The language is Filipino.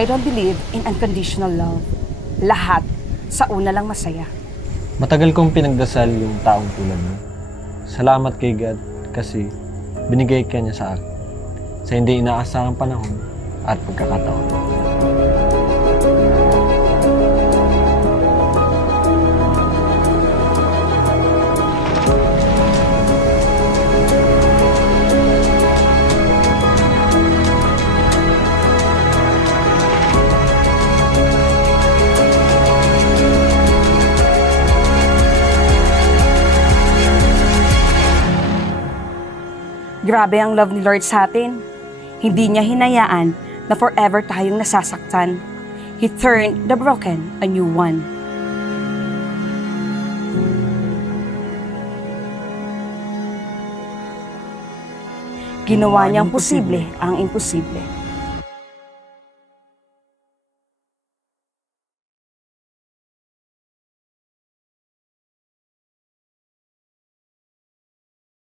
I don't believe in unconditional love. Lahat sa una lang masaya. Matagal kong pinagdasal yung taong tulad mo. Salamat kay God kasi binigay ka niya sa akin sa hindi inaasahang panahon at pagkakataon. Grabe ang love ni Lord sa atin. Hindi niya hinayaan na forever tayong nasasaktan. He turned the broken a new one. Ginawa niyang posible ang imposible.